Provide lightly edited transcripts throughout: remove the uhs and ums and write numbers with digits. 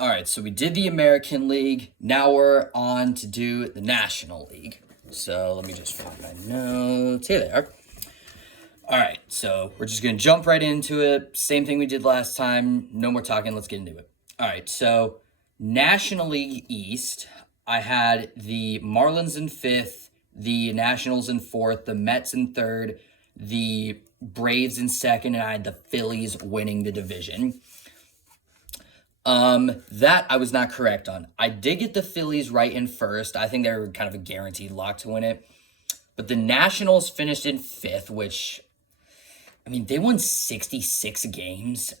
All right, so we did the American League. Now we're on to do the National League. So let me just find my notes. Here they are. All right, so we're just going to jump right into it. Same thing we did last time. No more talking. Let's get into it. All right, so National League East, I had the Marlins in fifth, the Nationals in fourth, the Mets in third, the Braves in second, and I had the Phillies winning the division. That I was not correct on. I did get the Phillies right in first. I think they were kind of a guaranteed lock to win it. But the Nationals finished in fifth, which, I mean, they won 66 games.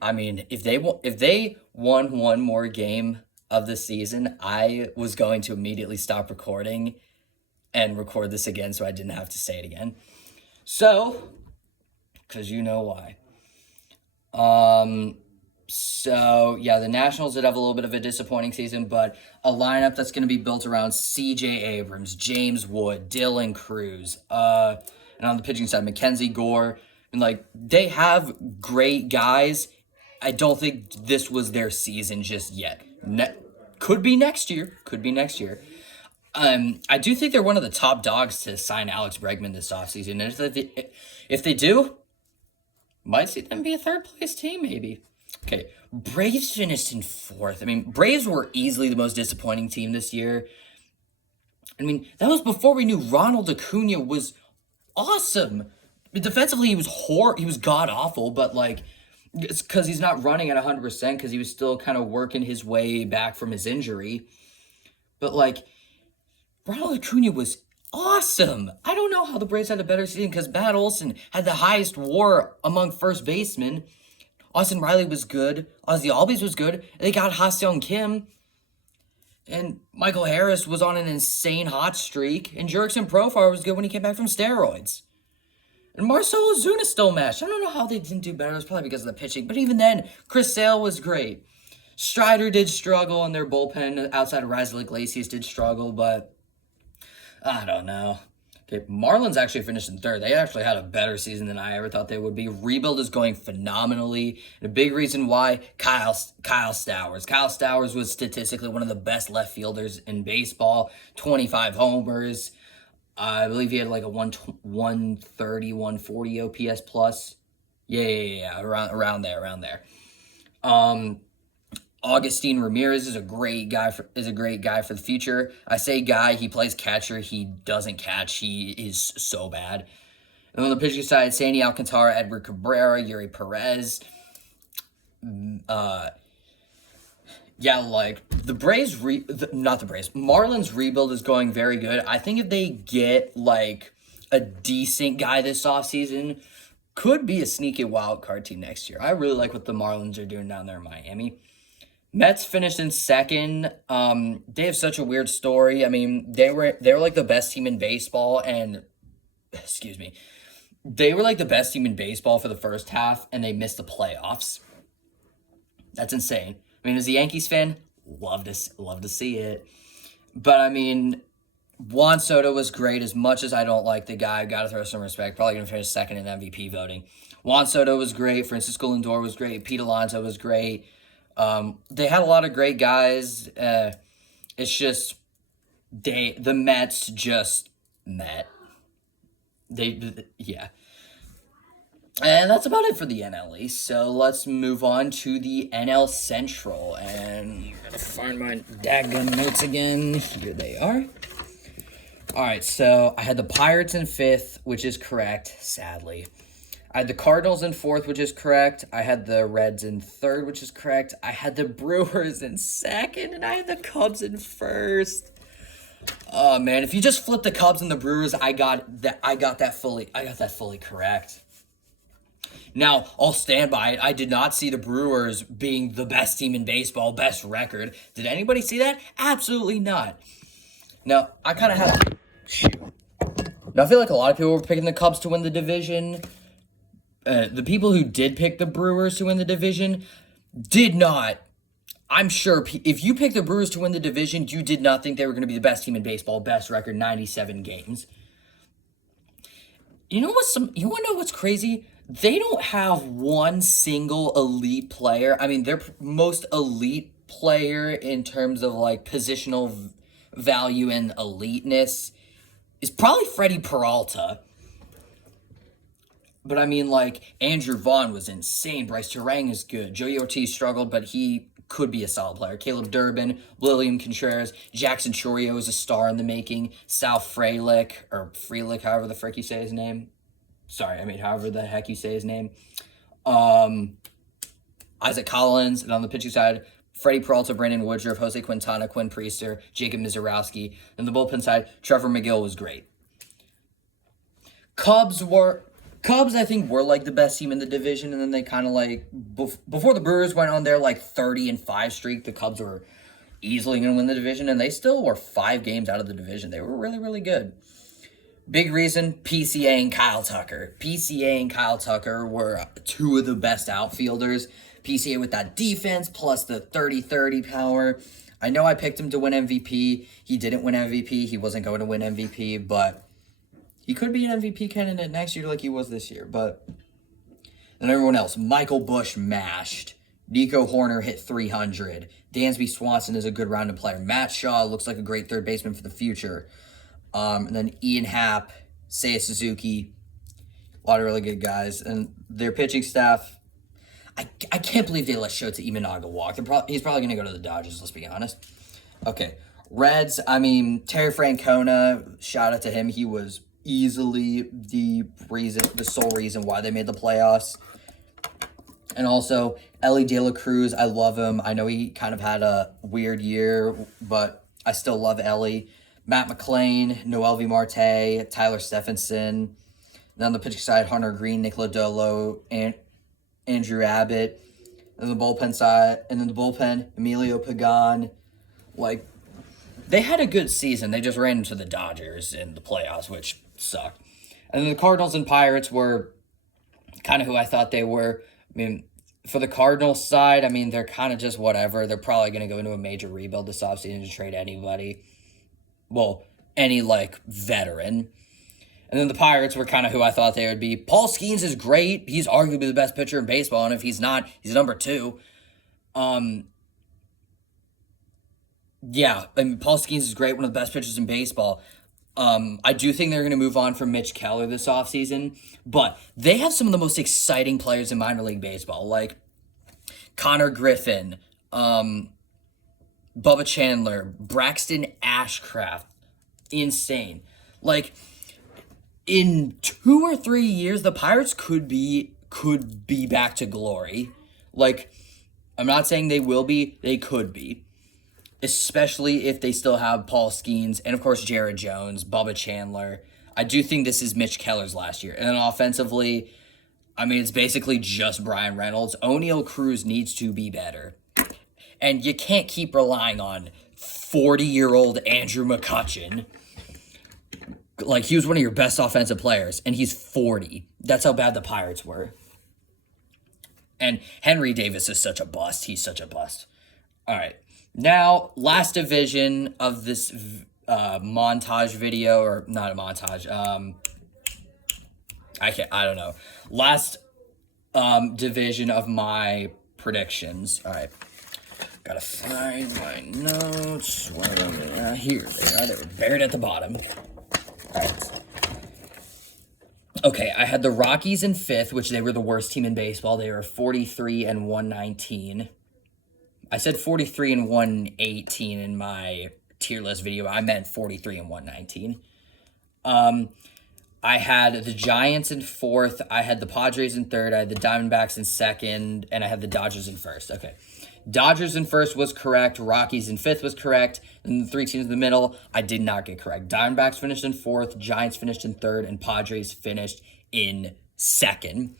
I mean, if they won one more game of the season, I was going to immediately stop recording and record this again so I didn't have to say it again. So, because you know why. So, yeah, the Nationals did have a little bit of a disappointing season, but a lineup that's going to be built around C.J. Abrams, James Wood, Dylan Cruz, and on the pitching side, Mackenzie Gore. And, like, they have great guys. I don't think this was their season just yet. Could be next year. I do think they're one of the top dogs to sign Alex Bregman this offseason. And if they do, might see them be a third-place team, maybe. Okay, Braves finished in fourth. I mean, Braves were easily the most disappointing team this year. I mean, that was before we knew Ronald Acuna was awesome. Defensively, he was god-awful, but, like, it's because he's not running at 100% because he was still kind of working his way back from his injury. But, like, Ronald Acuna was awesome. I don't know how the Braves had a better season because Matt Olson had the highest WAR among first basemen. Austin Riley was good. Ozzy Albies was good. They got Ha-Seong Kim. And Michael Harris was on an insane hot streak. And Jurickson Profar was good when he came back from steroids. And Marcell Ozuna still matched. I don't know how they didn't do better. It was probably because of the pitching. But even then, Chris Sale was great. Strider did struggle, and their bullpen outside of Raisel Iglesias did struggle, but I don't know. Okay, Marlins actually finished in third. They actually had a better season than I ever thought they would be. Rebuild is going phenomenally. And a big reason why, Kyle Stowers. Kyle Stowers was statistically one of the best left fielders in baseball. 25 homers. I believe he had like a 130, 140 OPS plus. Yeah, around there. Augustine Ramirez is a great guy for the future. I say guy, he plays catcher. He doesn't catch. He is so bad. And on the pitching side, Sandy Alcantara, Edward Cabrera, Yuri Perez. Marlins rebuild is going very good. I think if they get like a decent guy this offseason, could be a sneaky wild card team next year. I really like what the Marlins are doing down there in Miami. Mets finished in second. They have such a weird story. I mean, they were like the best team in baseball, and they were like the best team in baseball for the first half, and they missed the playoffs. That's insane. I mean, as a Yankees fan, love to see it. But I mean, Juan Soto was great. As much as I don't like the guy, got to throw some respect. Probably gonna finish second in MVP voting. Juan Soto was great. Francisco Lindor was great. Pete Alonso was great. They had a lot of great guys. It's just the Mets just met. Yeah. And that's about it for the NL East. So let's move on to the NL Central. And I'm gonna find my dadgum notes again. Here they are. All right, so I had the Pirates in fifth, which is correct, sadly. I had the Cardinals in fourth, which is correct. I had the Reds in third, which is correct. I had the Brewers in second, and I had the Cubs in first. Oh man, if you just flip the Cubs and the Brewers, I got that fully correct. Now, I'll stand by it. I did not see the Brewers being the best team in baseball, best record. Did anybody see that? Absolutely not. Now, I kind of had... Now, I feel like a lot of people were picking the Cubs to win the division. The people who did pick the Brewers to win the division did not. I'm sure if you picked the Brewers to win the division, you did not think they were going to be the best team in baseball, best record, 97 games. You want to know what's crazy? They don't have one single elite player. I mean, their most elite player in terms of like positional value and eliteness is probably Freddie Peralta. But I mean, like, Andrew Vaughn was insane. Bryce Terang is good. Joey Ortiz struggled, but he could be a solid player. Caleb Durbin, William Contreras, Jackson Chorio is a star in the making. Sal Frelick, or Frelick, however the frick you say his name. Sorry, I mean, however the heck you say his name. Isaac Collins, and on the pitching side, Freddie Peralta, Brandon Woodruff, Jose Quintana, Quinn Priester, Jacob Mizorowski. And the bullpen side, Trevor McGill was great. Cubs, I think, were like the best team in the division, and then they kind of like before the Brewers went on their like 30-5 streak, the Cubs were easily going to win the division, and they still were 5 games out of the division. They were really, really good. Big reason, PCA and Kyle Tucker. PCA and Kyle Tucker were 2 of the best outfielders. PCA with that defense plus the 30-30 power. I know I picked him to win MVP. He didn't win MVP. He wasn't going to win MVP, but he could be an MVP candidate next year like he was this year. But then everyone else, Michael Busch mashed. Nico Horner hit 300. Dansby Swanson is a good rounded player. Matt Shaw looks like a great third baseman for the future. And then Ian Happ, Seiya Suzuki, a lot of really good guys. And their pitching staff, I can't believe they let Shota Imanaga walk. He's probably going to go to the Dodgers, let's be honest. Okay, Reds, I mean, Terry Francona, shout out to him. He was easily the sole reason why they made the playoffs. And also, Ellie De La Cruz, I love him. I know he kind of had a weird year, but I still love Ellie. Matt McClain, Noelvi Marte, Tyler Stephenson. Then on the pitching side, Hunter Green, Nick Lodolo, and Andrew Abbott. And the bullpen side, and then the bullpen, Emilio Pagan. Like, they had a good season. They just ran into the Dodgers in the playoffs, which sucked. And then the Cardinals and Pirates were kind of who I thought they were. I mean, for the Cardinals side, I mean, they're kind of just whatever. They're probably going to go into a major rebuild this offseason to trade anybody. Well, any, like, veteran. And then the Pirates were kind of who I thought they would be. Paul Skeens is great. He's arguably the best pitcher in baseball, and if he's not, he's number 2. Yeah, I mean, Paul Skeens is great, one of the best pitchers in baseball. I do think they're going to move on from Mitch Keller this offseason, but they have some of the most exciting players in minor league baseball, like Connor Griffin, Bubba Chandler, Braxton Ashcraft. Insane. Like, in 2 or 3 years, the Pirates could be back to glory. Like, I'm not saying they will be, they could be. Especially if they still have Paul Skeens and, of course, Jared Jones, Bubba Chandler. I do think this is Mitch Keller's last year. And then offensively, I mean, it's basically just Brian Reynolds. O'Neal Cruz needs to be better. And you can't keep relying on 40-year-old Andrew McCutchen. Like, he was one of your best offensive players, and he's 40. That's how bad the Pirates were. And Henry Davis is such a bust. He's such a bust. All right. Now, last division of this montage video, or not a montage. I don't know. Last division of my predictions. All right. Gotta find my notes. Where are they? Here they are. They were buried at the bottom. All right. Okay, I had the Rockies in 5th, which they were the worst team in baseball. They were 43-119. I said 43-118 in my tier list video. I meant 43-119. I had the Giants in 4th. I had the Padres in 3rd. I had the Diamondbacks in 2nd. And I had the Dodgers in 1st. Okay. Dodgers in 1st was correct. Rockies in 5th was correct. And the 3 teams in the middle, I did not get correct. Diamondbacks finished in 4th. Giants finished in 3rd. And Padres finished in 2nd.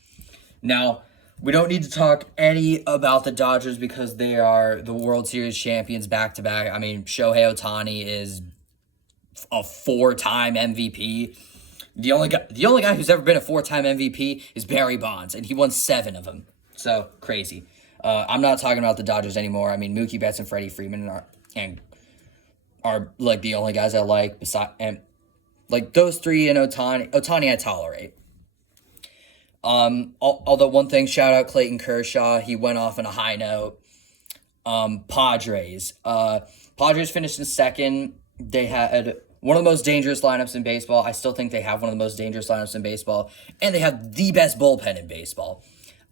Now, we don't need to talk any about the Dodgers because they are the World Series champions back-to-back. I mean, Shohei Ohtani is a 4-time MVP. The only guy who's ever been a 4-time MVP is Barry Bonds, and he won 7 of them. So, crazy. I'm not talking about the Dodgers anymore. I mean, Mookie Betts and Freddie Freeman are like the only guys I like. Besides, and like those 3 and Ohtani I tolerate. Although one thing, shout out Clayton Kershaw. He went off on a high note. Padres. Padres finished in second. They had one of the most dangerous lineups in baseball. I still think they have one of the most dangerous lineups in baseball. And they have the best bullpen in baseball.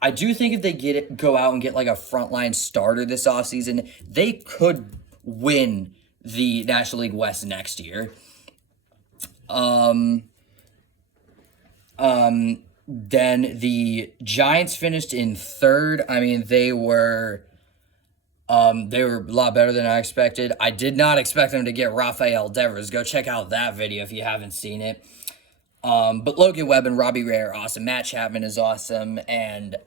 I do think if they go out and get like a frontline starter this offseason, they could win the National League West next year. Then the Giants finished in third. I mean, they were a lot better than I expected. I did not expect them to get Rafael Devers. Go check out that video if you haven't seen it. But Logan Webb and Robbie Ray are awesome. Matt Chapman is awesome. And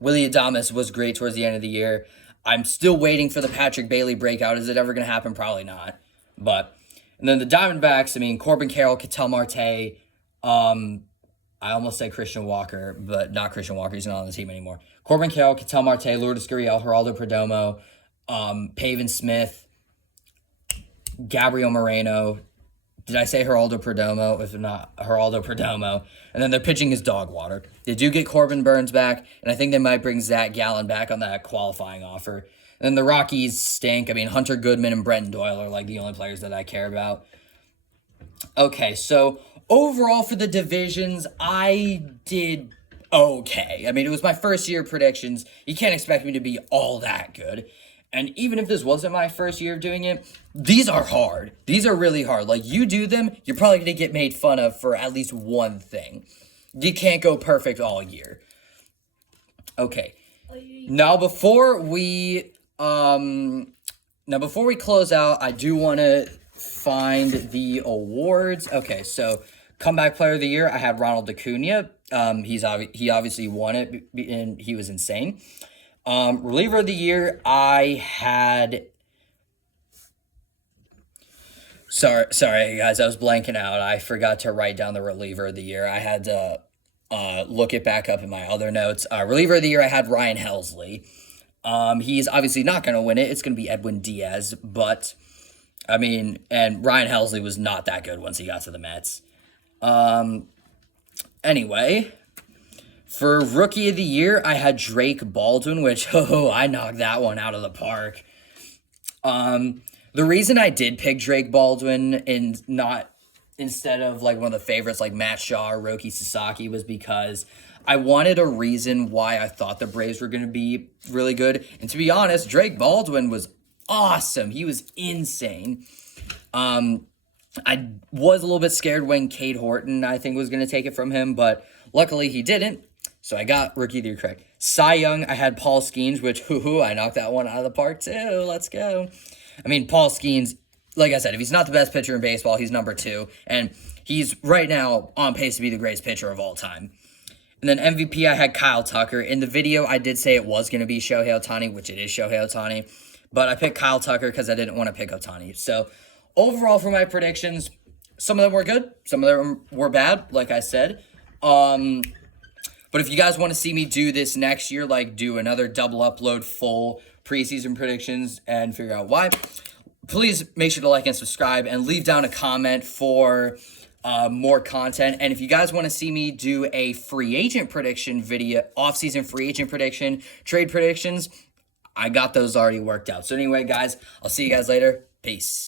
Willie Adames was great towards the end of the year. I'm still waiting for the Patrick Bailey breakout. Is it ever going to happen? Probably not. And then the Diamondbacks, I mean, Corbin Carroll, Ketel Marte, I almost said Christian Walker, but not Christian Walker. He's not on the team anymore. Corbin Carroll, Ketel Marte, Lourdes Gurriel, Geraldo Perdomo, Pavin Smith, Gabriel Moreno. Did I say Geraldo Perdomo? If not, Geraldo Perdomo. And then their pitching is dog water. They do get Corbin Burns back, and I think they might bring Zach Gallen back on that qualifying offer. And then the Rockies stink. I mean, Hunter Goodman and Brenton Doyle are like the only players that I care about. Okay, so overall for the divisions, I did okay. I mean, it was my first year predictions. You can't expect me to be all that good. And even if this wasn't my first year of doing it, these are hard. These are really hard. Like, you do them, you're probably going to get made fun of for at least one thing. You can't go perfect all year. Okay. Now, before we close out, I do want to find the awards. Okay, so Comeback Player of the Year, I had Ronald Acuna. He obviously won it, and he was insane. Reliever of the Year, I had... Sorry, guys, I was blanking out. I forgot to write down the Reliever of the Year. I had to look it back up in my other notes. Reliever of the Year, I had Ryan Helsley. He's obviously not going to win it. It's going to be Edwin Diaz, but... I mean, and Ryan Helsley was not that good once he got to the Mets. Anyway, for Rookie of the Year, I had Drake Baldwin, which, I knocked that one out of the park. The reason I did pick Drake Baldwin and not instead of like one of the favorites like Matt Shaw or Roki Sasaki was because I wanted a reason why I thought the Braves were going to be really good. And to be honest, Drake Baldwin was awesome. He was insane. I was a little bit scared when Cade Horton, I think, was going to take it from him, but luckily he didn't. So I got Rookie of the Year correct. Cy Young, I had Paul Skeens, which, I knocked that one out of the park too. Let's go. I mean, Paul Skeens, like I said, if he's not the best pitcher in baseball, he's number 2. And he's right now on pace to be the greatest pitcher of all time. And then MVP, I had Kyle Tucker. In the video, I did say it was going to be Shohei Ohtani, which it is Shohei Ohtani. But I picked Kyle Tucker because I didn't want to pick Ohtani. So overall for my predictions, some of them were good. Some of them were bad, like I said. But if you guys want to see me do this next year, like do another double upload full preseason predictions and figure out why, please make sure to like and subscribe and leave down a comment for more content. And if you guys want to see me do a free agent prediction video, off-season free agent prediction, trade predictions, I got those already worked out. So anyway, guys, I'll see you guys later. Peace.